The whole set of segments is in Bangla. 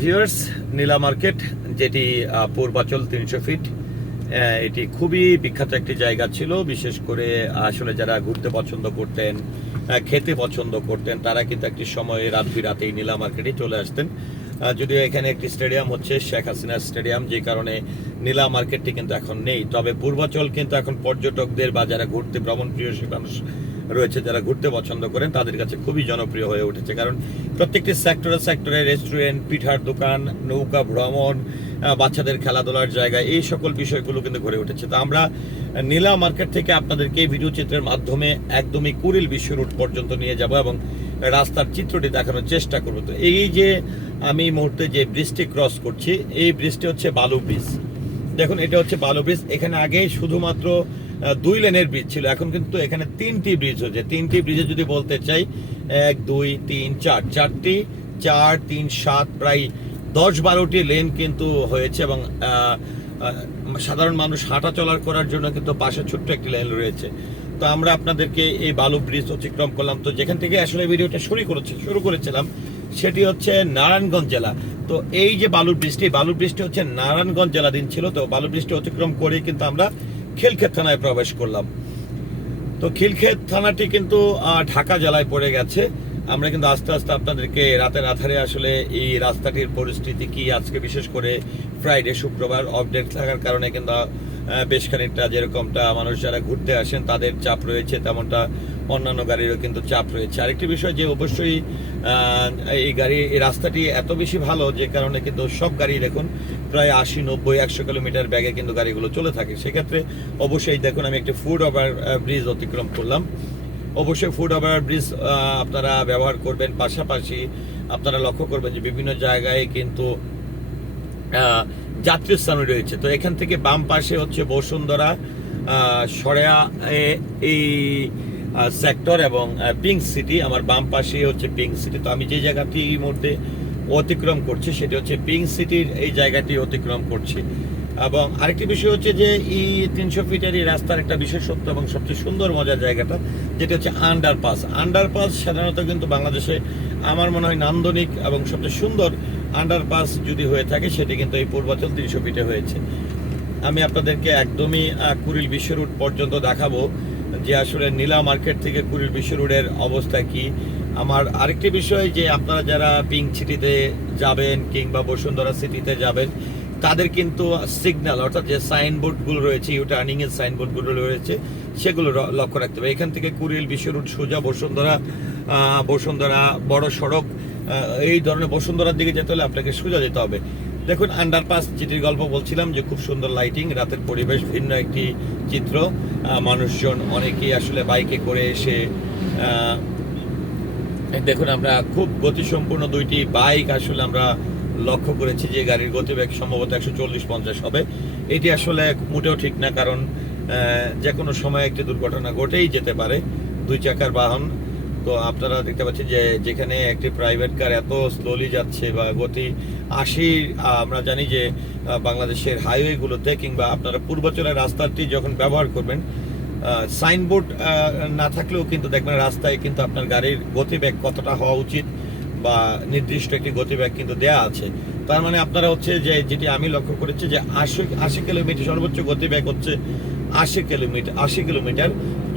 ভিউয়ার্স নীলা মার্কেট যেটি পূর্বাচল তিনশো ফিট আহ, এটি খুবই বিখ্যাত একটি জায়গা ছিল। বিশেষ করে আসলে যারা ঘুরতে পছন্দ করতেন খেতে পছন্দ করতেন তারা কিন্তু একটি সময় রাত বিরাতে এই নীলা মার্কেটে চলে আসতেন। যদিও এখানে একটি স্টেডিয়াম হচ্ছে শেখ হাসিনা স্টেডিয়াম যে কারণে নীলা মার্কেটটি কিন্তু এখন নেই। তবে পূর্বাচল কিন্তু এখন পর্যটকদের বা যারা ঘুরতে ভ্রমণ প্রিয় মানুষ রয়েছে যারা ঘুরতে পছন্দ করেন, তাদের কাছে খুবই জনপ্রিয় হয়ে উঠেছে। কারণ প্রত্যেকটি সেক্টরে সেক্টরে রেস্টুরেন্ট পিঠার দোকান, নৌকা ভ্রমণ বাচ্চাদের খেলাধুলার জায়গা, এই সকল বিষয়গুলো কিন্তু ঘুরে উঠেছে। তো আমরা নীলা মার্কেট থেকে আপনাদেরকে ভিডিও চিত্রের মাধ্যমে একদমই কুড়িল বিশ্ব রুট পর্যন্ত নিয়ে যাব এবং রাস্তার চিত্রটি দেখানোর চেষ্টা করব। তো এই যে আমি মুহূর্তে যে ব্রিজটি ক্রস করছি, এই ব্রিজটি হচ্ছে বালু ব্রিজ দেখুন, এটা হচ্ছে বালু ব্রিজ এখানে আগে শুধুমাত্র দুই লেনের ব্রিজ ছিল। এখন কিন্তু এখানে তিনটি ব্রিজ হয়েছে। তিনটি ব্রিজে যদি বলতে চাই, এক, দুই, তিন, চার। চারটি, চার, তিন, সাত, প্রায় দশ বারোটি লেন কিন্তু হয়েছে এবং সাধারণ মানুষ হাঁটা চলার করার জন্য কিন্তু পাশে ছোট্ট একটি লেন রয়েছে। তো আমরা আপনাদেরকে এই বালু ব্রিজ অতিক্রম করলাম। তো যেখান থেকে আসলে ভিডিওটা শুরু করেছি শুরু করেছিলাম, সেটি হচ্ছে নারায়ণগঞ্জ জেলা। তো এই যে বালুর বৃষ্টি বালুর বৃষ্টি হচ্ছে নারায়ণগঞ্জ জেলাধীন ছিল। তো বালু বৃষ্টি অতিক্রম করে কিন্তু আমরা খেলক্ষেত থানায় প্রবেশ করলাম। তো খিলক্ষেত থানাটি কিন্তু ঢাকা জেলায় পড়ে গেছে। আমরা কিন্তু আস্তে আস্তে আপনাদেরকে রাতের আধারে আসলে এই রাস্তাটির পরিস্থিতি কি, আজকে বিশেষ করে ফ্রাইডে শুক্রবার আপডেট থাকার কারণে কিন্তু বেশ খানিকটা যেরকমটা মানুষ যারা ঘুরতে আসেন তাদের চাপ রয়েছে তেমনটা অন্যান্য গাড়িরও কিন্তু চাপ রয়েছে। আরেকটি বিষয় যে অবশ্যই এই গাড়ি, এই রাস্তাটি এত বেশি ভালো যে কারণে কিন্তু সব গাড়ি দেখুন, প্রায় আশি, নব্বই, একশো কিলোমিটার ব্যাগে কিন্তু গাড়িগুলো চলে থাকে। সেক্ষেত্রে অবশ্যই দেখুন, আমি একটি ফুড ওভার ব্রিজ অতিক্রম করলাম। অবশ্যই ফুড ওভার ব্রিজ আপনারা ব্যবহার করবেন। পাশাপাশি আপনারা লক্ষ্য করবেন যে বিভিন্ন জায়গায় কিন্তু যাত্রী স্থান রয়েছে। তো এখান থেকে বাম পাশে হচ্ছে বসুন্ধরা সরেয়া এই সেক্টর এবং পিঙ্ক সিটি আমার বাম পাশে হচ্ছে পিঙ্ক সিটি তো আমি যে জায়গাটি এই মুহূর্তে অতিক্রম করছি, সেটি হচ্ছে পিঙ্ক সিটির এই জায়গাটি অতিক্রম করছি। এবং আরেকটি বিষয় হচ্ছে যে এই তিনশো ফিটের এই রাস্তার একটা বিশেষত্ব এবং সবচেয়ে সুন্দর মজার জায়গাটা, যেটা হচ্ছে আন্ডারপাস আন্ডারপাস সাধারণত কিন্তু বাংলাদেশে আমার মনে হয় নান্দনিক এবং সবচেয়ে সুন্দর আন্ডারপাস যদি হয়ে থাকে, সেটি কিন্তু এই পূর্বাচল তিনশো ফিটে হয়েছে। আমি আপনাদেরকে একদমই কুড়িল বিশ্ব রুট পর্যন্ত দেখাবো। যে আসলে নীলা মার্কেট থেকে কুড়িল বিশ্ব রোডের অবস্থা কি? আমার আরেকটি বিষয় যে আপনারা যারা পিঙ্ক সিটিতে যাবেন কিংবা বসুন্ধরা সিটিতে যাবেন, তাদের কিন্তু সিগন্যাল অর্থাৎ যে সাইনবোর্ডগুলো রয়েছে ইউ টার্নিং এর সাইনবোর্ডগুলো রয়েছে, সেগুলো লক্ষ্য রাখতে হবে। এখান থেকে কুড়িল বিশ্ব রুট সোজা বসুন্ধরা বসুন্ধরা বড় সড়ক এই ধরনের বসুন্ধরার দিকে যেতে হলে আপনাকে সোজা যেতে হবে। দেখুন আন্ডারপাস যেটির গল্প বলছিলাম যে খুব সুন্দর লাইটিং রাতের পরিবেশ, ভিন্ন একটি চিত্র। মানুষজন অনেকেই আসলে বাইকে করে এসে দেখুন আমরা খুব গতিসম্পন্ন দুইটি বাইক আসলে আমরা লক্ষ্য করেছি যে গাড়ির গতিবেগ সম্ভবত একশো চল্লিশ পঞ্চাশ হবে। এটি আসলে মোটেও ঠিক না কারণ যে কোনো সময় একটি দুর্ঘটনা ঘটেই যেতে পারে। দুই চাকার বাহন তো আপনারা দেখতে পাচ্ছেন যে যেখানে একটি প্রাইভেট কার এত স্লোলি যাচ্ছে বা গতি আশি আমরা জানি যে বাংলাদেশের হাইওয়েগুলোতে কিংবা আপনারা পূর্বাচলের রাস্তাটি যখন ব্যবহার করবেন সাইনবোর্ড না থাকলেও কিন্তু দেখবেন রাস্তায় কিন্তু আপনার গাড়ির গতিবেগ কতটা হওয়া উচিত বা নির্দিষ্ট একটি গতিবেগ কিন্তু দেয়া আছে। তার মানে আপনারা হচ্ছে যে, যেটি আমি লক্ষ্য করেছি যে আশি আশি কিলোমিটার সর্বোচ্চ গতিবেগ হচ্ছে আশি কিলোমিটার আশি কিলোমিটার।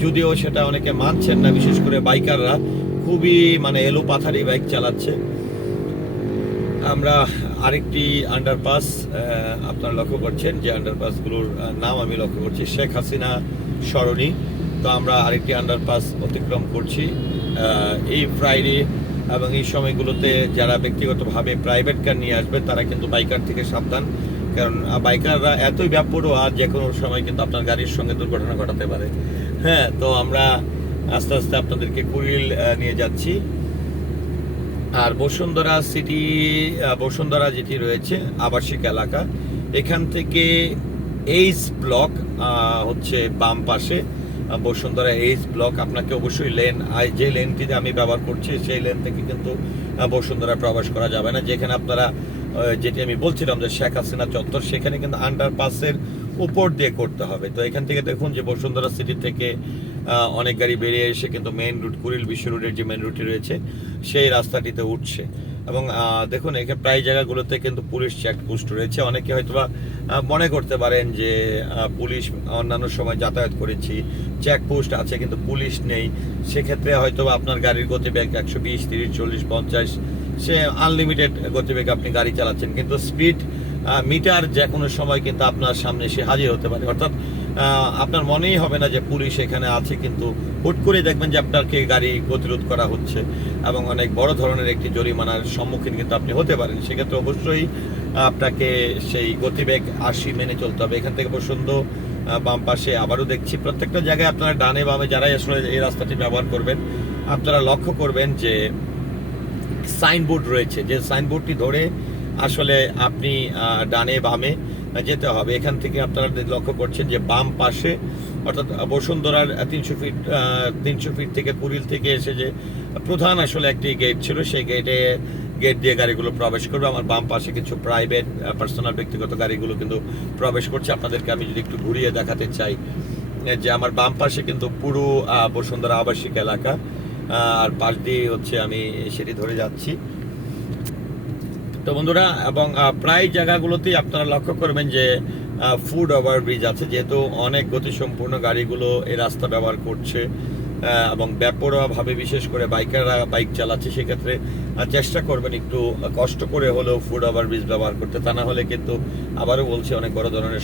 যদিও সেটা অনেকে মানছেন না, বিশেষ করে বাইকাররা খুবই মানে এলো পাথারি বাইক চালাচ্ছে। আমরা আরেকটি আন্ডারপাস আপনারা লক্ষ্য করছেন যে আন্ডারপাসগুলোর নাম আমি লক্ষ্য করছি শেখ হাসিনা সরণি। তো আমরা আরেকটি আন্ডারপাস অতিক্রম করছি এই ফ্রাইডে এবং এই সময়গুলোতে যারা ব্যক্তিগতভাবে প্রাইভেট কার নিয়ে আসবে, তারা কিন্তু বাইকার থেকে সাবধান। কারণ বাইকাররা এতই ব্যাপরোয়া যে কোনো সময় কিন্তু আপনার গাড়ির সঙ্গে দুর্ঘটনা ঘটাতে পারে। হ্যাঁ তো আমরা আস্তে আস্তে আপনাদেরকে কুড়িল নিয়ে যাচ্ছি। আর বসুন্ধরা সিটি বসুন্ধরা যেটি রয়েছে, আবাসিক এলাকা, এখান থেকে এইচ ব্লক হচ্ছে বাম পাশে। বসুন্ধরা এইচ ব্লক আপনাকে অবশ্যই লেন যে লেনটিতে আমি ব্যবহার করছি, সেই লেন থেকে কিন্তু বসুন্ধরা প্রবেশ করা যাবে না। যেখানে আপনারা যেটি আমি বলছিলাম যে শেখ হাসিনা চত্বর, সেখানে কিন্তু আন্ডারপাসের উপর দিয়ে করতে হবে। তো এখান থেকে দেখুন যে বসুন্ধরা সিটি থেকে অনেক গাড়ি বেরিয়ে এসে কিন্তু মেইন রুট কুড়িল বিশ্ব রুটের যে মেইন রুটটি রয়েছে, সেই রাস্তাটিতে উঠছে। এবং দেখুন এখানে প্রায় জায়গাগুলোতে কিন্তু পুলিশ চেকপোস্ট রয়েছে। অনেকে হয়তোবা মনে করতে পারেন যে পুলিশ অন্যান্য সময় যাতায়াত করেছি চেকপোস্ট আছে কিন্তু পুলিশ নেই। সেক্ষেত্রে হয়তো আপনার গাড়ির গতিবেগ একশো বিশ, তিরিশ, চল্লিশ, পঞ্চাশ, সে আনলিমিটেড গতিবেগ আপনি গাড়ি চালাচ্ছেন। কিন্তু স্পিড মিটার যে কোনো সময় কিন্তু আপনার সামনে এসে হাজির হতে পারে। অর্থাৎ আপনার মনেই হবে না যে পুলিশ এখানে আছে, কিন্তু হুট করে দেখবেন যে আপনাকে গাড়ি গতিরোধ করা হচ্ছে এবং অনেক বড় ধরনের একটি জরিমানার সম্মুখীন কিন্তু আপনি হতে পারেন। সেক্ষেত্রে অবশ্যই আপনাকে সেই গতিবেগ আশি মেনে চলতে হবে। এখান থেকে বসন্ত বাম পাশে আবারও দেখছি, প্রত্যেকটা জায়গায় আপনারা ডানে বামে যারাই আসলে এই রাস্তাটি ব্যবহার করবেন, আপনারা লক্ষ্য করবেন যে সাইনবোর্ড রয়েছে। যে সাইনবোর্ডটি ধরে আসলে আপনি ডানে বামে যেতে হবে। এখান থেকে আপনারা লক্ষ্য করছেন যে বাম পাশে, অর্থাৎ বসুন্ধরার তিনশো ফিট তিনশো ফিট থেকে কুড়িল থেকে এসে যে প্রধান আসলে একটি গেট ছিল, সেই গেটে গেট দিয়ে গাড়িগুলো প্রবেশ করবে। আমার বাম পাশে কিছু প্রাইভেট পার্সোনাল ব্যক্তিগত গাড়িগুলো কিন্তু প্রবেশ করছে। আপনাদেরকে আমি যদি একটু ঘুরিয়ে দেখাতে চাই যে আমার বাম পাশে কিন্তু পুরো বসুন্ধরা আবাসিক এলাকা। আর পাশ দিয়ে হচ্ছে আমি সেটি ধরে যাচ্ছি। তো বন্ধুরা, এবং প্রায় জায়গাগুলোতেই আপনারা লক্ষ্য করবেন যে ফুড ওভার ব্রিজ আছে, যেহেতু অনেক গতিসম্পন্ন গাড়িগুলো এই রাস্তা ব্যবহার করছে এবং ব্যাপরভাবে বিশেষ করে বাইকাররা বাইক চালাচ্ছে, সেক্ষেত্রে চেষ্টা করবেন একটু কষ্ট করে হলেও ফুড ওভার ব্রিজ ব্যবহার করতে। তা না হলে কিন্তু আবারও বলছি, অনেক বড় ধরনের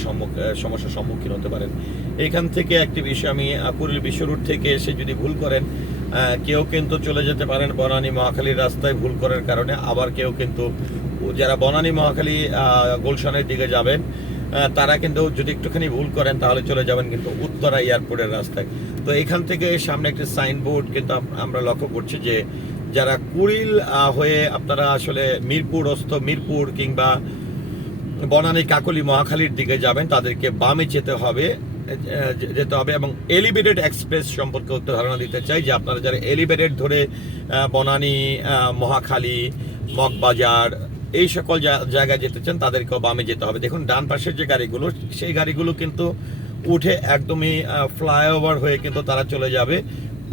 সমস্যার সম্মুখীন হতে পারেন। এখান থেকে একটি বিষয় আমি কুড়িল বিশ্ব রুট থেকে এসে যদি ভুল করেন কেউ কিন্তু চলে যেতে পারেন বনানী মহাখালীর রাস্তায় ভুল করার কারণে, আবার কেউ কিন্তু যারা বনানী মহাখালী গুলশানের দিকে যাবেন তারা কিন্তু যদি একটুখানি ভুল করেন তাহলে চলে যাবেন কিন্তু উত্তরা এয়ারপোর্টের রাস্তায়। তো এখান থেকে সামনে একটি সাইনবোর্ড কিন্তু আমরা লক্ষ্য করছি যে যারা কুড়িল হয়ে আপনারা আসলে মিরপুর অস্ত, মিরপুর কিংবা বনানী কাকলি মহাখালীর দিকে যাবেন, তাদেরকে বামে যেতে হবে যেতে হবে এবং এলিভেটেড এক্সপ্রেস সম্পর্কে ধারণা দিতে চাই যে আপনারা যারা এলিভেটেড ধরে বনানী মহাখালী, মগবাজার এই সকল জায়গায় যেতে চান, তাদেরকেও বামে যেতে হবে। দেখুন, ডান পাশের যে গাড়িগুলো, সেই গাড়িগুলো কিন্তু উঠে একদমই ফ্লাইওভার হয়ে কিন্তু তারা চলে যাবে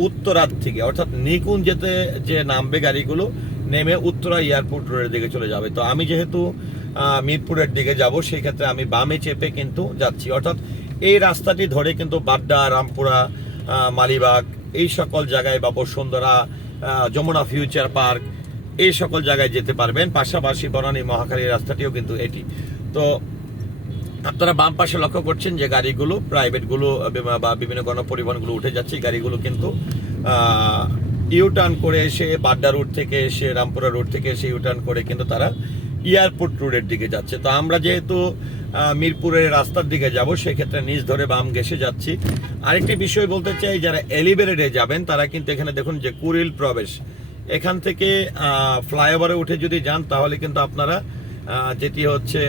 উত্তরার থেকে অর্থাৎ নিকুঞ্জ যেতে, যে নামবে গাড়িগুলো, নেমে উত্তরা এয়ারপোর্ট রোডের দিকে চলে যাবে। তো আমি যেহেতু মিরপুরের দিকে যাব, সেই ক্ষেত্রে আমি বামে চেপে কিন্তু যাচ্ছি। অর্থাৎ এই রাস্তাটি ধরে কিন্তু বাড্ডা, রামপুরা মালিবাগ, এই সকল জায়গায় বা বসুন্ধরা যমুনা ফিউচার পার্ক এই সকল জায়গায় যেতে পারবেন। পাশাপাশি বনানী মহাখালী রাস্তাটিও কিন্তু এটি। তো আপনারা বাম পাশে লক্ষ্য করছেন যে গাড়িগুলো প্রাইভেটগুলো বা বিভিন্ন গণপরিবহনগুলো উঠে যাচ্ছে। গাড়িগুলো কিন্তু ইউটার্ন করে এসে বাড্ডা রোড থেকে এসে, রামপুরা রোড থেকে এসে ইউটার্ন করে কিন্তু তারা এয়ারপোর্ট রোডের দিকে যাচ্ছে। তো আমরা যেহেতু মিরপুরের রাস্তার দিকে যাব, সেক্ষেত্রে নিচ ধরে বাম ঘেসে যাচ্ছি। আরেকটি বিষয় বলতে চাই, যারা এলিভেটেডে যাবেন, তারা কিন্তু এখানে দেখুন যে কুরিল প্রবেশ। এখান থেকে ফ্লাইওভারে উঠে যদি যান, তাহলে কিন্তু আপনারা যেটি হচ্ছে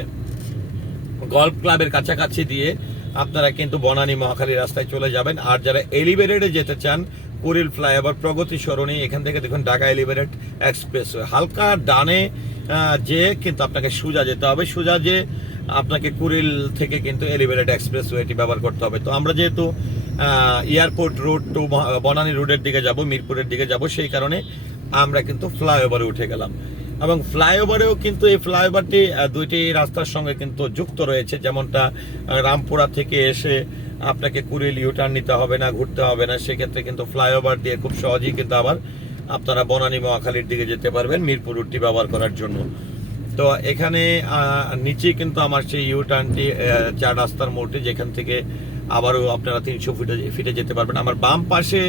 গল্ফ ক্লাবের কাছাকাছি দিয়ে আপনারা কিন্তু বনানী মহাখালী রাস্তায় চলে যাবেন। আর যারা এলিভেটেডে যেতে চান, কুরিল ফ্লাইওভার প্রগতি সরণি, এখান থেকে দেখুন ঢাকা এলিভেটেড এক্সপ্রেস। হালকা ডানে যে কিন্তু আপনাকে সোজা যেতে হবে। সোজা যে আপনাকে কুরিল থেকে কিন্তু এলিভেটেড এক্সপ্রেস ওয়েটি ব্যবহার করতে হবে। তো আমরা যেহেতু এয়ারপোর্ট রোড টু বনানী রোডের দিকে যাব, মিরপুরের দিকে যাব, সেই কারণে আমরা কিন্তু ফ্লাইওভারে উঠে গেলাম। এবং ফ্লাইওভারেও কিন্তু এই ফ্লাইওভারটি দুইটি রাস্তার সঙ্গে কিন্তু যুক্ত রয়েছে। যেমনটা রামপুরা থেকে এসে আপনাকে কুড়িল ইউটার্ন নিতে হবে না, ঘুরতে হবে না। সেক্ষেত্রে কিন্তু ফ্লাইওভার দিয়ে খুব সহজেই কিন্তু আবার আপনারা বনানী মহাখালীর দিকে যেতে পারবেন, মিরপুর রুটটি ব্যবহার করার জন্য। তো এখানে নিচে কিন্তু আমার সেই ইউটার্নটি চার রাস্তার মোড়টি, যেখান থেকে আবারও আপনারা তিনশো ফিটে ফিটে যেতে পারবেন। আমার বাম পাশে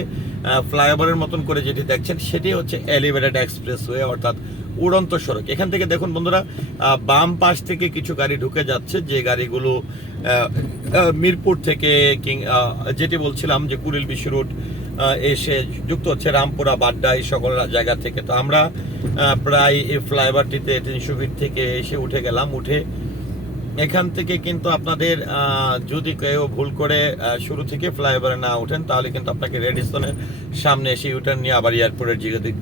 ফ্লাইওভারের মতন করে যেটি দেখছেন, সেটি হচ্ছে এলিভেটেড এক্সপ্রেস ওয়ে অর্থাৎ উড়ন্ত সড়ক। এখান থেকে দেখুন বন্ধুরা বাম পাশ থেকে কিছু গাড়ি ঢুকে যাচ্ছে, যে গাড়িগুলো মিরপুর থেকে কিং যেটি বলছিলাম যে কুড়িল বিশ্ব রোড এসে যুক্ত হচ্ছে রামপুরা, বাড্ডা, এই সকল জায়গা থেকে। তো আমরা প্রায় এই ফ্লাইওভারটিতে তিনশো ফিট থেকে এসে উঠে গেলাম। উঠে এখান থেকে কিন্তু আপনাদের যদি কেউ ভুল করে শুরু থেকে ফ্লাইওভারে না ওঠেন, তাহলে কিন্তু আপনাকে রেডিসনের সামনে এসে ইউটার্ন নিয়ে আবার এয়ারপোর্টের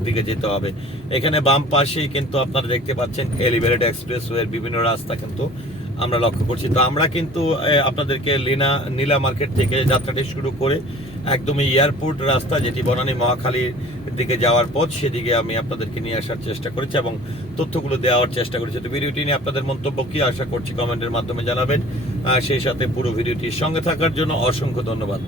দিকে যেতে হবে। এখানে বাম পাশেই কিন্তু আপনারা দেখতে পাচ্ছেন এলিভেটেড এক্সপ্রেস ওয়ের বিভিন্ন রাস্তা কিন্তু আমরা লক্ষ্য করছি। তো আমরা কিন্তু আপনাদেরকে লীনা, নীলা মার্কেট থেকে যাত্রাটি শুরু করে একদমই এয়ারপোর্ট রাস্তা, যেটি বনানী মহাখালীর দিকে যাওয়ার পথ, সেদিকে আমি আপনাদেরকে নিয়ে আসার চেষ্টা করেছি এবং তথ্যগুলো দেওয়ার চেষ্টা করেছি। তো ভিডিওটি নিয়ে আপনাদের মন্তব্য কি আশা করছি কমেন্টের মাধ্যমে জানাবেন। সেই সাথে পুরো ভিডিওটির সঙ্গে থাকার জন্য অসংখ্য ধন্যবাদ।